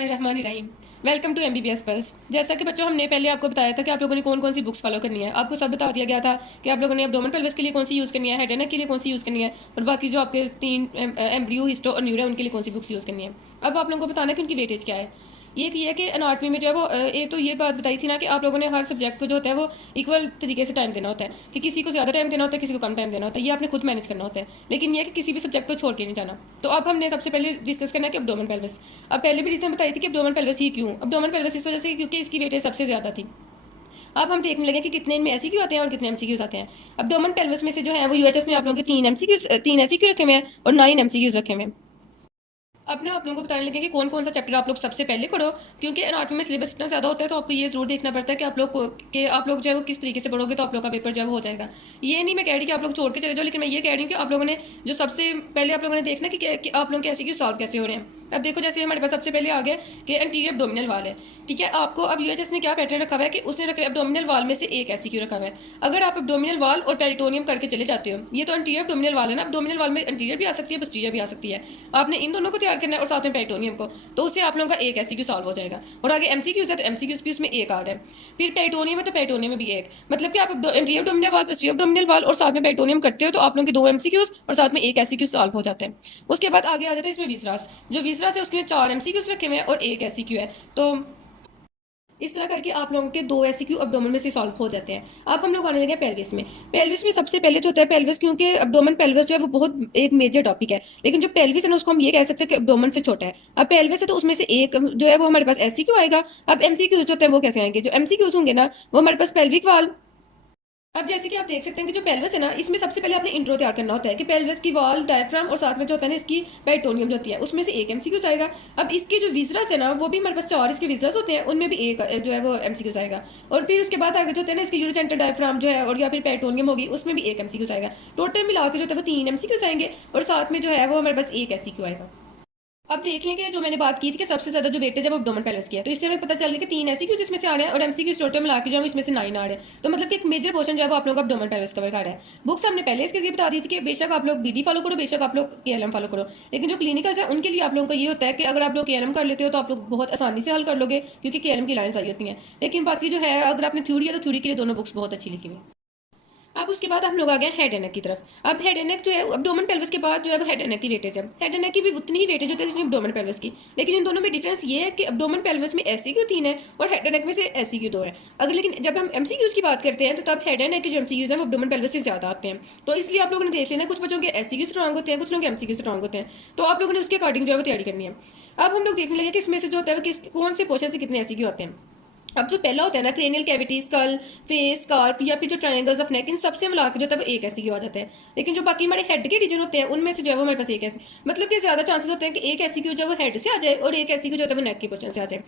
Rahim. Welcome to MBBS pulse. जैसा कि बच्चों हमने पहले आपको बताया था कि आप लोगों ने कौन कौन सी बुक्स फॉलो करनी है, आपको सब बता दिया गया था कि आप लोगों ने एब्डोमेन पेल्विस के लिए कौन सी यूज़ करनी है, हेड एंड नेक के लिए कौन सी यूज़ करनी है, और बाकी जो आपके तीन एम्ब्रियो, हिस्टो और न्यूरो उनके लिए कौन सी बुक्स यूज़ करनी है। अब आप लोगों को बताना है कि उनकी वेटेज क्या है। ये है कि एनाटॉमी में जो है वो एक तो ये बात बताई थी ना कि आप लोगों ने हर सब्जेक्ट को जो होता है वो इक्वल तरीके से टाइम देना होता है, कि किसी को ज़्यादा टाइम देना होता है, किसी को कम टाइम देना होता है, ये आपने खुद मैनेज करना होता है। लेकिन ये कि किसी भी सब्जेक्ट को छोड़ के नहीं जाना। तो अब हमने सबसे पहले डिस्कस करना है कि एब्डोमेन पेल्विस। अब पहले भी रीजन बताई थी कि एब्डोमेन पेल्विस ही क्यों। एब्डोमेन पेल्विस इस वजह से क्योंकि इसकी वेटेज सबसे ज़्यादा थी। अब हम देखने लगे कि कितने इनमें एमसीक्यू आते हैं और कितने एमसीक्यूज आते हैं। एब्डोमेन पेल्विस में से जो है वो यूएचएस ने आप लोगों के तीन एमसीक्यू रखे हुए हैं और 9 एमसीक्यूज रखे हुए हैं। अब ना आप लोगों को बताने लगे कि कौन कौन सा चैप्टर आप लोग सबसे पहले करो, क्योंकि एनाटॉमी में सिलेबस इतना ज़्यादा होता है तो आपको ये जरूर देखना पड़ता है कि आप लोग जो है वो किस तरीके से पढ़ोगे तो आप लोग का पेपर जो है वो हो जाएगा। ये नहीं मैं कह रही कि आप लोग छोड़ के चले जाओ, लेकिन मैं ये कह रही हूँ कि आप लोगों ने जो सबसे पहले आप लोगों ने देखना कि आप लोग कैसे क्यों सॉल्व कैसे हो रहे हैं। अब देखो जैसे हमारे पास सबसे पहले आ गया कि एंटीरियर एब्डोमिनल वाल है। ठीक है, आपको अब यूएचएस ने क्या पैटर्न रखा हुआ है कि उसने रखा है एब्डोमिनल वाल में से एक एससीक्यू रखा हुआ है। अगर आप एब्डोमिनल वाल और पेरिटोनियम करके चले जाते हो, ये तो एंटीरियर एब्डोमिनल वाल है ना, एब्डोमिनल वाल में एंटीरियर भी आ सकती है, पोस्टीरियर भी आ सकती है। आपने इन दोनों को तैयार करना है और साथ में पेरिटोनियम को, तो उससे आप लोगों का एक एससीक्यू सॉल्व हो जाएगा। और आगे एमसीक्यूज है तो एमसीक्यूज भी उसमें एक आ रहा है। फिर पेरिटोनियम है तो पेरिटोनियम में भी एक, मतलब कि आप एंटीरियर एब्डोमिनल वाल, पोस्टीरियर एब्डोमिनल वाल और साथ में पेरिटोनियम करते हो तो आप लोगों के दो एमसीक्यूज और साथ में एक एससीक्यू सॉल्व हो जाते हैं। उसके बाद आगे आ जाता है इसमें विसरास। जो विसरास है उसमें 4 एमसीक्यूज रखे हुए हैं और एक एससीक्यू है। तो इस तरह करके आप लोगों के दो एससीक्यू एब्डोमेन में से सॉल्व हो जाते हैं। अब हम लोग आने लगे पेल्विस में। पेल्विस में सबसे पहले जो होता है पेल्विस, क्योंकि एब्डोमेन पेल्विस जो है वो बहुत एक मेजर टॉपिक है, लेकिन जो पेल्विस है ना उसको हम ये कह सकते हैं कि एब्डोमेन से छोटा है। अब पेल्विस है तो उसमें से एक जो है वो हमारे पास एससीक्यू आएगा। अब एमसीक्यूज जो होते हैं वो कैसे आएंगे, जो एमसीक्यूज होंगे ना वो हमारे पास पेल्विक वाल। अब जैसे कि आप देख सकते हैं कि जो पेल्विस है ना इसमें सबसे पहले आपने इंट्रो तैयार करना होता है कि पेल्विस की वॉल, डायफ्राम और साथ में जो होता है ना इसकी पेरिटोनियम जो होती है उसमें से एक एमसीक्यूज आएगा। अब इसके जो विजरस है ना वो भी हमारे पास 4 इसके विजरस होते हैं, उनमें भी एक जो है वो एमसीक्यूज आएगा। और फिर उसके बाद आगे जो होता है ना इसकी यूरोसेंट्रल डायफ्राम जो है और या फिर पेरिटोनियम होगी उसमें भी एक एमसीक्यूज आएगा। टोटल मिला के जो होता है वो 3 एमसीक्यूज आएंगे और साथ में जो है वो हमारे पास एक एससीक्यू आएगा। अब देख लेंगे जो मैंने बात की थी कि सबसे ज्यादा जो वेटेज है वो एब्डोमेन पेल्विस की है, तो इससे हमें पता चल गया कि 3 एससीक्यूज इसमें से आ रहे हैं और एमसीक्यूज टोटल मिला के जो है इसमें से 9 आ रहे हैं। तो मतलब कि एक मेजर पोर्शन जो है वो आप लोगों का एब्डोमेन पेल्विस कवर कर रहा है। बुक्स हमने पहले इसके लिए बता दी थी कि बेशक आप लोग बीडी फॉलो करो, बेशक आप लोग केएलएम फॉलो करो, लेकिन जो क्लिनिकल्स है उनके लिए आप लोगों का ये होता है कि अगर आप लोग केएलएम कर लेते हो तो आप लोग बहुत आसानी से हल कर लोगे, क्योंकि केएलएम की लाइन्स आई होती हैं। लेकिन बाकी जो है अगर आपने थ्योरी है तो थ्योरी के लिए दोनों बुक्स बहुत अच्छी लिखी हुई है। अब उसके बाद हम लोग आ गए हेड एंड नेक की तरफ। अब हेड एंड नेक जो है एब्डोमेन पेल्विस के बाद जो है वो हेड एंड नेक की वेटेज है। हेड एंड नेक की भी उतनी ही वेटेज होती है जितनी एब्डोमेन पेल्विस की, लेकिन इन दोनों में डिफरेंस ये है कि एब्डोमेन पेल्विस में एससीक्यू 3 है और हेड एंड नेक में से एससीक्यू 2 है। अगर लेकिन जब हम एमसीक्यूज की बात करते हैं तो तब हेड एंड नेक के जो एमसीक्यूज है वो एब्डोमेन पेल्विस से ज्यादा आते हैं। तो इसलिए आप लोगों ने देख लेना कुछ बच्चों के एससीक्यू स्ट्रांग होते हैं, कुछ लोगों के एमसीक्यू स्ट्रांग होते हैं, तो आप लोगों ने उसके अकॉर्डिंग जो है वो तैयारी करनी है। अब हम लोग देखने लगे कि इसमें से जो होता है कौन से पोर्शन से कितने एससीक्यू आते हैं। अब जो पहला होता है ना cranial cavity, skull, face, scalp या फिर जो ट्रायंगल्स ऑफ नेक, इन सबसे मिला के जो होता है वो एक एससीक्यू आ जाता है। लेकिन जो बाकी हमारे हेड के रीजन होते हैं उनमें से जो है वो हमारे पास एक ऐसे, मतलब कि ज्यादा चांसेस होते हैं कि एक एससीक्यू जो है वो हेड से आ जाए और एक एससीक्यू जो होता है वो नेक के पोर्शन से आ जाए।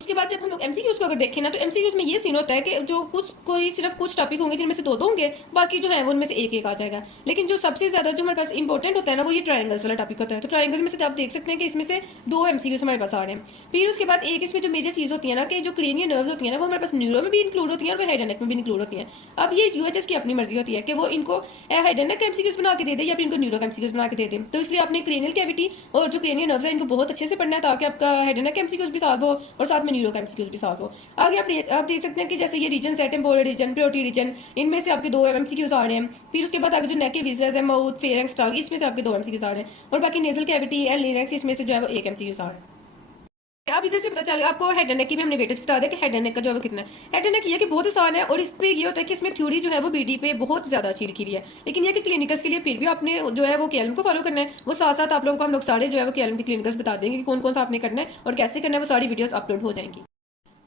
उसके बाद जब हम लोग एमसीक्यूज को अगर देखें ना तो एमसीक्यूज में ये सीन होता है कि जो कोई सिर्फ कुछ टॉपिक होंगे जिनमें से दो होंगे, बाकी जो है वो उनमें से एक आ जाएगा। लेकिन जो सबसे ज्यादा जो हमारे पास इंपॉर्टेंट होता है ना वो ये ट्रायंगल्स वाला टॉपिक होता है। तो ट्रायंगल्स में से आप देख सकते हैं कि इसमें से 2 एमसीक्यूज हमारे पास आ रहे हैं। फिर उसके बाद एक इसमें जो मेजर चीज होती है ना कि जो क्रेनियल नर्व्स होती है ना वो हमारे पास न्यूरो में भी इंक्लूड होती है और वो हेड एंड नेक में भी इंक्लूड होती है। अब ये यूएचएस की अपनी मर्जी होती है कि वो इनको हेड एंड नेक एमसीक्यूज बना के दे दे या फिर इनको न्यूरो एमसीक्यूज बना के दे दे। तो इसलिए आपने क्रेनियल कैविटी और जो क्रेनियल नर्व्स है इनको बहुत अच्छे से पढ़ना है ताकि आपका हेड एंड नेक एमसीक्यूज भी सॉल्व हो और साथ में न्यूरो एमसीक्यूज भी सॉल्व हो। आगे आप देख सकते हैं कि जैसे ये रीजन है टेम्पोरल रीजन, प्रियोरिटी रीजन, इनमें से आपके 2 एमसीक्यूज आ रहे हैं। फिर उसके बाद आगे जो नेक के विजरस है, माउथ, फेरेंक्स, टंग, इसमें से आपके 2 एमसीक्यूज आ रहे हैं और बाकी नेजल कैविटी एंड लिरिक्स इसमें से जो है वो एक एमसीक्यूज आ रहा है। अब इधर से पता चल आपको हेड एंड नेक की भी हमने वेटेज बता दिया कि हेड एंड नेक का जो है वो कितना है। हेड एंड नेक ये कि बहुत आसान है और इस पे ये होता है कि इसमें थ्योरी जो है वो बीडी पे बहुत ज्यादा अच्छी लिखी हुई है, लेकिन ये कि क्लिनिकल्स के लिए फिर भी आपने जो है वो केएलएम को फॉलो करना है। वो साथ साथ आप लोगों को हम लोग सारे जो है वो केएलएम की क्लिनिकल्स बता देंगे कि कौन कौन सा आपने करना है और कैसे करना है, वो सारी वीडियोस अपलोड हो जाएंगी।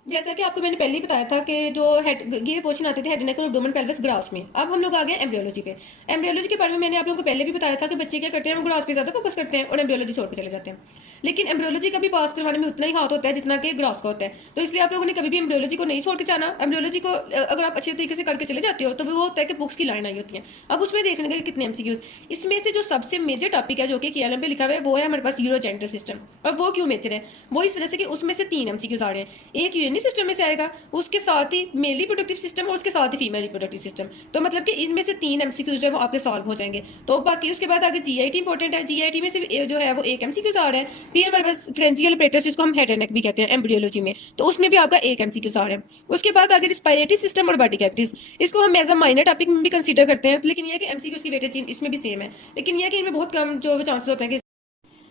जैसा कि आपको मैंने पहले ही बताया था कि जो हेड ये पोर्शन आते थे हेड नेक और एब्डोमेन पेल्विस ग्राफ्स में। अब हम लोग आ गए एम्ब्रियोलॉजी पे। एम्ब्रियोलॉजी के बारे में मैंने आप लोगों को पहले भी बताया था कि बच्चे क्या करते हैं वो ग्राफ्स पे ज्यादा फोकस करते हैं और एम्ब्रियोलॉजी छोड़ के चले जाते हैं। लेकिन एम्ब्रियोलॉजी का भी पास करवाने में उतना ही हाथ होता है जितना कि ग्राफ्स का होता है, तो इसलिए आप लोगों ने कभी भी एम्ब्रियोलॉजी को नहीं छोड़ के जाना। एम्ब्रियोलॉजी को अगर आप अच्छे तरीके से करके चले जाते हो तो वो होता है कि बुक्स की लाइन आई होती है। अब उसमें देखने का कितने एमसीक्यूज, इसमें से जो सबसे मेजर टॉपिक है जो कि केएलएम पे लिखा हुआ है वो है हमारे पास यूरोजेनिटल सिस्टम। अब वो क्यों मेजर है, वो इस वजह से कि उसमें से 3 एमसीक्यूज आ रहे हैं। एक यूरिनरी सिस्टम में से आएगा, उसके साथ ही मेल रिप्रोडक्टिव सिस्टम और उसके साथ ही फीमेल रिप्रोडक्टिव सिस्टम। तो मतलब कि इनमें से 3 एमसीक्यूज जो है वो आपके सॉल्व हो जाएंगे। तो बाकी उसके बाद आगे जीआईटी इंपॉर्टेंट है, जीआईटी में से जो है वो एक एमसीक्यूज आ रहा है। फिर हमारे पास डिफरेंशियल ऑपरेटर्स जिसको हम हेड एंड नेक भी कहते हैं एम्ब्रियोलॉजी में, तो उसमें भी आपका एक एमसीक्यूज आ रहा है। उसके बाद आगे रिस्पायरेटरी सिस्टम और बॉडी कैविटीज, इसको हम एज अ माइनर टॉपिक में भी कंसीडर करते हैं, लेकिन ये कि एमसीक्यूज की वेटेज इसमें भी सेम है, लेकिन यह कि इनमें बहुत कम जो चांसेस होते हैं कि।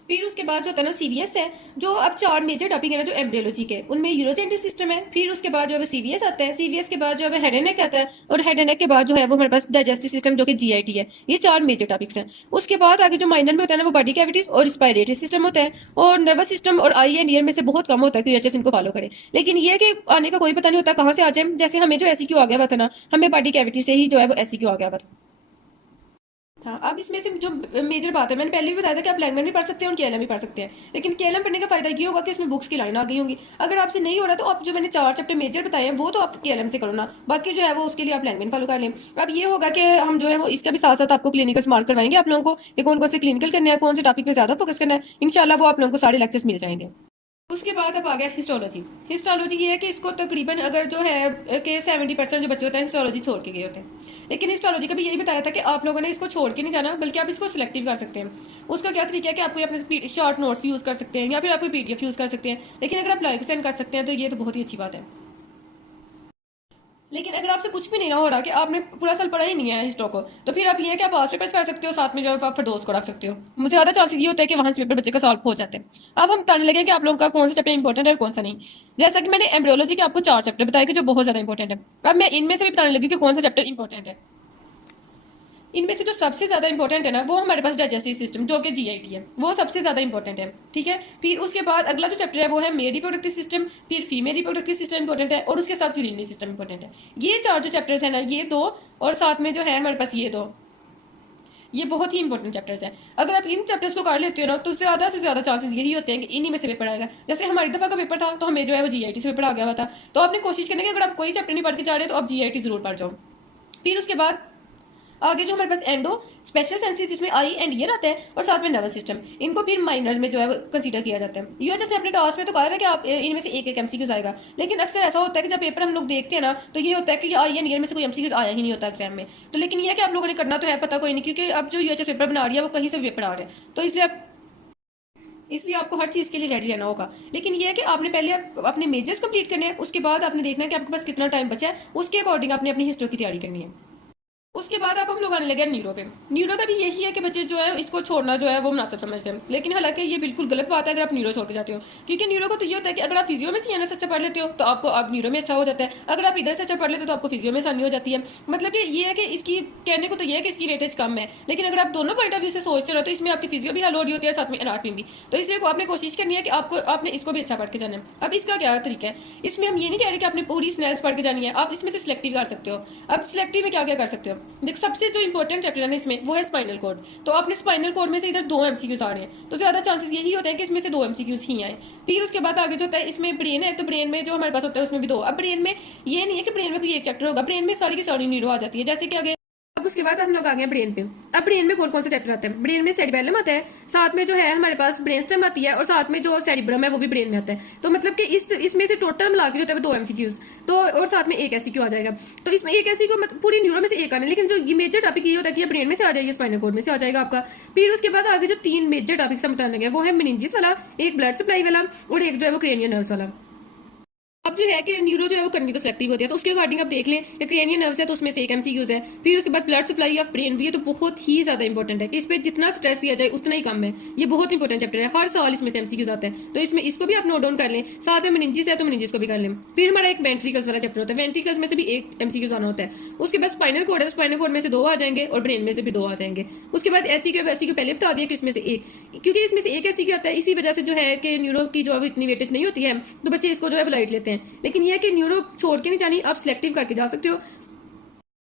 फिर उसके बाद जो होता है ना सीवीएस है, जो अब 4 मेजर टॉपिक है ना जो एम्ब्रियोलॉजी के, उनमें यूरोजेनिटिव सिस्टम है। फिर उसके बाद जो है सीवीएस आता है, सीवीएस के बाद जो है हेड एंड नेक आता है, और हेड एंड नेक के बाद जो है वो हमारे पास डाइजेस्टिव सिस्टम जो कि जीआईटी है। ये 4 मेजर टॉपिक्स हैं। उसके बाद आगे जो माइनर में होता है ना वो बॉडी कैविटीज और रिस्पायरेटरी सिस्टम होता है, और नर्वस सिस्टम और आई एंड ईयर में से बहुत कम होता है कि एचएस इनको फॉलो करे। लेकिन ये कि आने का कोई पता नहीं होता कहाँ से आ जाए, जैसे हमें जो एसईक्यू आ गया हुआ था ना, हमें बॉडी कैविटी से ही जो है वो एसईक्यू आ गया हुआ था। हाँ, अब इसमें से जो मेजर बात है, मैंने पहले भी बताया था कि आप लैंग्वेज भी पढ़ सकते हैं और केएलएम भी पढ़ सकते हैं, लेकिन केएलएम पढ़ने का फायदा ये होगा कि इसमें बुक्स की लाइन आ गई होंगी। अगर आपसे नहीं हो रहा तो आप जो मैंने 4 चैप्टर मेजर बताए हैं वो तो आप केएलएम से करो ना, बाकी जो है वो उसके लिए आप लैंग्वेज फॉलो कर लें। अब ये होगा कि हम जो है वो इसका भी साथ साथ आपको क्लिनिकल मार्क करवाएंगे आप लोगों को कि कौन कौन से क्लिनिकल करना है, कौन से टॉपिक पे ज्यादा फोकस करना है। इंशाल्लाह वो आप लोगों को सारे लेक्चर्स मिल जाएंगे। उसके बाद अब आ गया हिस्टोलॉजी। हिस्टोलॉजी ये है कि इसको तकरीबन अगर जो है कि 70% जो बच्चे होते हैं हिस्टोलॉजी छोड़ के गए होते हैं, लेकिन हिस्टोलॉजी का भी यही बताया था कि आप लोगों ने इसको छोड़ के नहीं जाना, बल्कि आप इसको सिलेक्टिव कर सकते हैं। उसका क्या तरीका है कि आप कोई अपने शॉर्ट नोट्स यूज कर सकते हैं या फिर आप कोई पीडीएफ यूज कर सकते हैं, लेकिन अगर आप लाइक सेंड कर सकते हैं तो ये तो बहुत ही अच्छी बात है। लेकिन अगर आपसे कुछ भी नहीं ना हो रहा कि आपने पूरा साल पढ़ा ही नहीं है हिस्ट्री को, तो फिर आप ये है कि आप पास पेपर्स कर सकते हो, साथ में जो है आप फिरदौस को रख सकते हो। मुझे ज्यादा चांसेस ये होता है कि वहां से पेपर बच्चे का सॉल्व हो जाते हैं। अब हम बताने लगे कि आप लोगों का कौन सा चैप्टर इंपॉर्टेंट है और कौन सा नहीं। जैसा कि मैंने एम्ब्रियोलॉजी के आपको 4 चैप्टर बताए कि जो बहुत ज्यादा इंपॉर्टेंट है, अब मैं इनमें से भी बताने लगी कि कौन सा चैप्टर इंपॉर्टेंट है। इनमें से जो सबसे ज्यादा इंपॉर्टेंट है ना वो हमारे पास डाइजेस्टिव सिस्टम जो कि जीआईटी है, वो सबसे ज्यादा इंपॉर्टेंट है। ठीक है, फिर उसके बाद अगला जो चैप्टर है वो है मेल रिप्रोडक्टिव सिस्टम, फिर फीमेल रिप्रोडक्टिव सिस्टम इंपॉर्टेंट है, और उसके साथ यूरिनरी सिस्टम इंपॉर्टेंट है। ये 4 जो चैप्टर्स है ना, ये 2 और साथ में जो है हमारे पास ये 2, ये बहुत ही इंपॉर्टेंट चैप्टर्स हैं। अगर आप इन चैप्टर्स को कर लेते हो ना तो ज्यादा से ज्यादा चांसेस यही होते हैं कि इन्हीं में से पेपर आएगा। जैसे हमारी दफा का पेपर था तो हमें जो है वो जीआईटी से पेपर आ गया हुआ था, तो आपने कोशिश करनी है कि अगर आप कोई चैप्टर नहीं पढ़ के जा रहे तो आप जीआईटी जरूर पढ़ जाओ। फिर उसके बाद आगे जो हमारे पास एंडो स्पेशल सेंसेस जिसमें आई एंड ईयर आता है, और साथ में नर्वस सिस्टम, इनको फिर माइनर में जो है कंसीडर किया जाता है। यूएचएस ने अपने टास्क में तो कहा है कि आप इनमें से एक एमसीक्यूज आएगा, लेकिन अक्सर ऐसा होता है कि जब पेपर हम लोग देखते हैं ना तो ये होता है कि आई एंड ईयर में से कोई एमसीक्यूज आया ही नहीं होता एग्जाम में। तो लेकिन ये है कि आप लोगों ने करना तो है, पता कोई नहीं, क्योंकि अब जो यूएचएस पेपर बना रही है वो कहीं से पेपर आ रहे हैं, तो इसलिए आपको हर चीज के लिए रेडी रहना होगा। लेकिन ये है कि आपने पहले अपने मेजर्स कंप्लीट करने हैं, उसके बाद आपने देखना है कि आपके पास कितना टाइम बचा है, उसके अकॉर्डिंग आपने अपनी हिस्ट्री की तैयारी करनी है। उसके बाद अब हम लोग आने लगे न्यूरो पे। न्यूरो का भी यही है कि बच्चे जो है इसको छोड़ना जो है वो मुनासिब समझते हैं, लेकिन हालांकि ये बिल्कुल गलत बात है अगर आप न्यूरो छोड़ के जाते हो, क्योंकि न्यूरो को तो ये होता है कि अगर आप फिजियो में सीएनएस अच्छा पढ़ लेते हो तो आपको अब न्यूरो में अच्छा हो जाता है, अगर आप इधर से अच्छा पढ़ लेते हो तो आपको फिजियो में आसानी हो जाती है। मतलब कि ये है कि इसकी कहने को तो ये है कि इसकी वेटेज कम है, लेकिन अगर आप दोनों पॉइंट ऑफ व्यू से सोचते हो तो इसमें आपकी फिजियो भी हल हो रही होती है, साथ में एनाटमी भी। तो इसलिए आपने कोशिश करनी है कि आपने इसको भी अच्छा पढ़ के जाना है। अब इसका क्या तरीका है, इसमें हम ये नहीं कह रहे कि आपने पूरी स्नेल्स पढ़ के जानी है, आप इसमें से सिलेक्टिव कर सकते हो। अब सिलेक्टिव में क्या क्या कर सकते हो, देखो सबसे जो इंपॉर्टेंट चैप्टर है इसमें वो है स्पाइनल कॉर्ड। तो आपने स्पाइनल कॉर्ड में से इधर 2 एमसीक्यूज आ रहे हैं, तो ज्यादा चांसेस यही होते हैं कि इसमें से 2 एमसीक्यूज ही आए। फिर उसके बाद आगे जो होता है इसमें ब्रेन है, तो ब्रेन में जो हमारे पास होता है उसमें भी 2। अब ब्रेन में ये नहीं है कि ब्रेन में कोई एक चैप्टर होगा, ब्रेन में सारी की सारी न्यूरो आ जाती है। जैसे कि आगे अब उसके बाद हम लोग आ गए ब्रेन पे। अब ब्रेन में कौन कौन से चैप्टर आते हैं, ब्रेन में सेरिबेलम आता है, साथ में जो है हमारे पास ब्रेन स्टेम आती है, और साथ में जो सेरिब्रम है वो भी ब्रेन में आता है। तो मतलब कि इसमें से टोटल मिला के जो है 2 एमसीक्यूज, तो और साथ में एक एससीक्यू आ जाएगा। तो इसमें एक एससीक्यू मतलब पूरी न्यूरो में से एक आने, लेकिन जो ये मेजर टॉपिक ये होता है कि ये ब्रेन में से आ जाएगी, स्पाइनल कॉर्ड में से आ जाएगा आपका। फिर उसके बाद आगे जो 3 मेजर टॉपिक्स हम बताने लगे वो है मेनिंजिस वाला, एक ब्लड सप्लाई वाला, और एक जो है वो क्रेनियल नर्व्स वाला। अब जो है कि न्यूरो जो है वो करनी तो सिलेक्टिव होती है, तो उसके अकॉर्डिंग आप देख लें कि क्रेनियल नर्व्स है तो उसमें से एक एमसीक्यूज है। फिर उसके बाद ब्लड सप्लाई ऑफ ब्रेन भी है, तो बहुत ही ज्यादा इंपॉर्टेंट है कि इस पर जितना स्ट्रेस दिया जाए उतना ही कम है। ये बहुत इंपॉर्टेंट चैप्टर है, हर साल इसमें से एमसीक्यूज आते हैं, तो इसमें इसको भी आप नोट डाउन कर लें। साथ में मेनिंजिस है तो मेनिंजिस को भी कर लें। फिर हमारा एक वेंट्रिकल्स वाला चैप्टर होता है, वेंट्रिकल्स में से भी एक एमसीक्यूज आना होता है। उसके बाद स्पाइनल कॉर्ड है, स्पाइनल कॉर्ड में से 2 आ जाएंगे और ब्रेन में से भी 2 आ जाएंगे। उसके बाद एससीक्यू पहले बता दिया कि इसमें से एक, क्योंकि इसमें से एक एससीक्यू आता है, इसी वजह से जो है कि न्यूरो की जो है इतनी वेटेज नहीं होती है, तो बच्चे इसको जो है लाइट लेते हैं। लेकिन यह कि न्यूरो छोड़ के नहीं जानी, आप सिलेक्टिव करके जा सकते हो।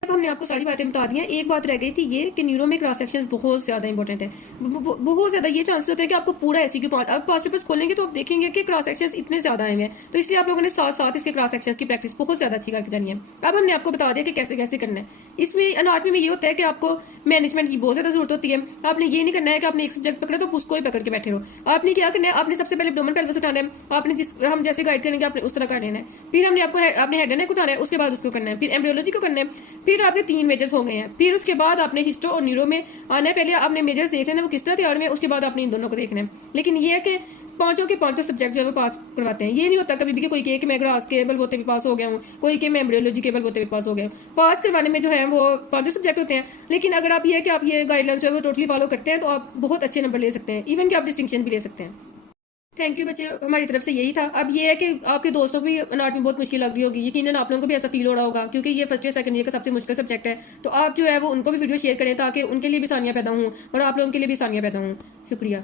अब हमने आपको सारी बातें बता दी हैं। एक बात रह गई थी ये कि न्यूरो में क्रॉस सेक्शंस बहुत ज्यादा इंपॉर्टेंट है। बहुत ज्यादा ये चांस होता है कि आपको पूरा एससीक्यू पार्ट, अब पास्ट पेपर्स खोलेंगे तो आप देखेंगे कि क्रॉस सेक्शंस इतने ज्यादा आए हुए हैं, तो इसलिए आप लोगों ने साथ साथ इसके क्रॉस सेक्शंस की प्रैक्टिस बहुत ज्यादा अच्छी करके जानी है। अब हमने आपको बता दिया कि कैसे कैसे करना है। इसमें एनाटॉमी में ये होता है कि आपको मैनेजमेंट की बहुत ज्यादा जरूरत होती है। आपने ये नहीं करना है कि आपने एक सब्जेक्ट पकड़ा तो उसको ही पकड़ के बैठे रहो। आपने क्या करना है, आपने सबसे पहले एब्डोमेन पेल्विस उठाना है। आपने हम जैसे गाइड करेंगे आपने उस तरह कर लेना है। फिर हमने आपने हेड एंड नेक उठाना है, उसके बाद उसको करना है। फिर एम्ब्रियोलॉजी को करना है। फिर आपके 3 मेजर्स हो गए हैं। फिर उसके बाद आपने हिस्टो और न्यूरो में आना है। पहले आपने मेजर्स देख लेना वो किस तरह तैयार में, उसके बाद आपने इन दोनों को देखना है। लेकिन ये है कि पांचों के पांचों सब्जेक्ट जो है वो पास करवाते हैं। ये नहीं होता कभी भी कि कोई के मैं ग्रास केबल होते भी पास हो गया हूँ, कोई के मैं एम्ब्रियोलॉजी केबल होते भी पास हो गया हूँ। पास करवाने में जो है वो पांचों सब्जेक्ट होते हैं। लेकिन अगर आप ये कि आप ये गाइडलाइंस जो है वो टोटली फॉलो करते हैं तो आप बहुत अच्छे नंबर ले सकते हैं, इवन कि आप डिस्टिंक्शन भी ले सकते हैं। थैंक यू बच्चे, हमारी तरफ से यही था। अब ये है कि आपके दोस्तों को भी एनाटॉमी बहुत मुश्किल लग रही होगी, यकीनन आप लोगों को भी ऐसा फील हो रहा होगा, क्योंकि ये फर्स्ट ईयर सेकंड ईयर का सबसे मुश्किल सब्जेक्ट है। तो आप जो है वो उनको भी वीडियो शेयर करें ताकि उनके लिए भी आसानियां पैदा हों और आप लोगों के लिए भी आसानियां पैदा हों। शुक्रिया।